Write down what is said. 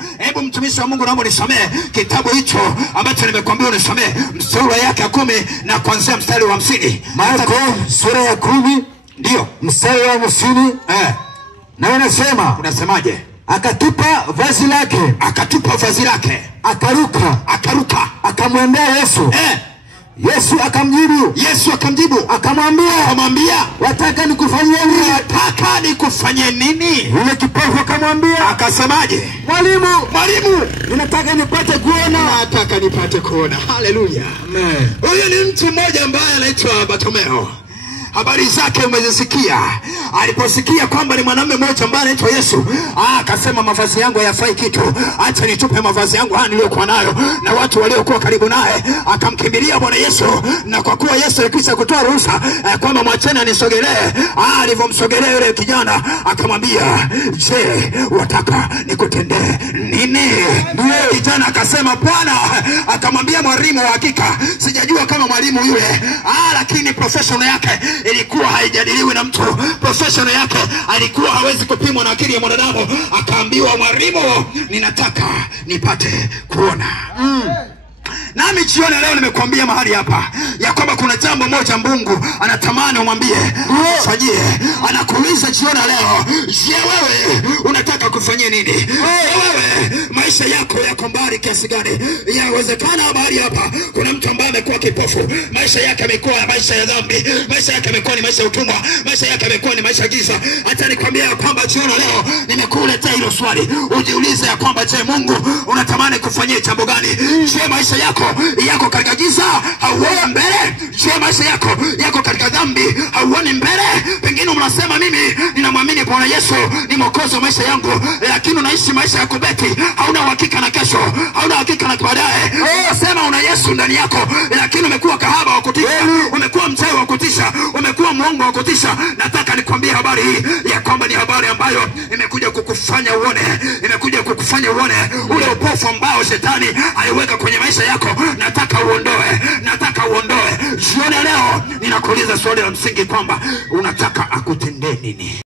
Yesu. Hebu mtumishi wa Mungu naomba nisamee kitabu hicho ambacho nimekuambia unisamee, sura yake ya 10 na kuanzia mstari wa 50. Marko sura ya 10 ndio mstari wa 50. Na unasema, unasemaje? Akatupa vazi lake, akatupa vazi lake, akaruka akamwendea Yesu. Yesu akamjibu, akamwambia, wataka nikufanyie nini? Wataka nikufanyie nini? Yule kipofu akamwambia, akasemaje? Mwalimu, ninataka nipate kuona. Nataka nipate kuona. Haleluya. Amen. Huyo ni mtu mmoja ambaye anaitwa Bartimayo. Habari zake umezisikia. Aliposikia kwamba ni mwanamume mmoja ambaye anaitwa Yesu, akasema mavazi yangu hayafai kitu, acha nitupe mavazi yangu haya niliyokuwa nayo. Na watu waliokuwa karibu naye akamkimbilia Bwana Yesu, na kwa kuwa Yesu alikwisha kutoa ruhusa kwamba mwacheni anisogelee, alivyomsogelea yule kijana akamwambia, je, wataka nikutendee nini? Kijana akasema, Bwana. Akamwambia, mwalimu, hakika sijajua kama mwalimu yule, lakini professional yake ilikuwa haijadiliwi na mtu. Professional yake alikuwa hawezi kupimwa na akili ya mwanadamu. Akaambiwa, mwalimu, ninataka nipate kuona. Nami jioni leo nimekuambia mahali hapa ya kwamba kuna jambo moja Mungu anatamani umwambie fanyie. Anakuuliza jioni leo, je, wewe unataka kufanyia nini? Wewe maisha yako yako mbali kiasi gani? Yawezekana mahali hapa kuna mtu ambaye amekuwa kipofu, maisha yake yamekuwa maisha ya dhambi, maisha yake yamekuwa ni maisha ya utumwa, maisha yake yamekuwa ni maisha ya giza. Hata nikwambia kwamba jioni leo nimekuletea hilo swali, ujiulize ya kwamba, je, Mungu unatamani kufanyia jambo gani? Je, maisha yako katika giza, hauoni mbele? Je, maisha yako katika dhambi, hauoni mbele? Pengine unasema, mimi ninamwamini Bwana Yesu ni mwokozi wa maisha yangu, lakini unaishi maisha ya kubeti, hauna uhakika na kesho, hauna uhakika na baadaye. Sema una Yesu ndani yako, lakini umekuwa kahaba wa kutisha, umekuwa mchawi wa kutisha, umekuwa mwongo wa kutisha. Nataka nikwambie habari hii ya kwamba ni habari ambayo imekuja kukufanya uone, ule upofu ambao shetani aliweka kwenye maisha yako. Nataka uondoe. Jioni leo ninakuuliza swali la msingi kwamba unataka akutendee nini?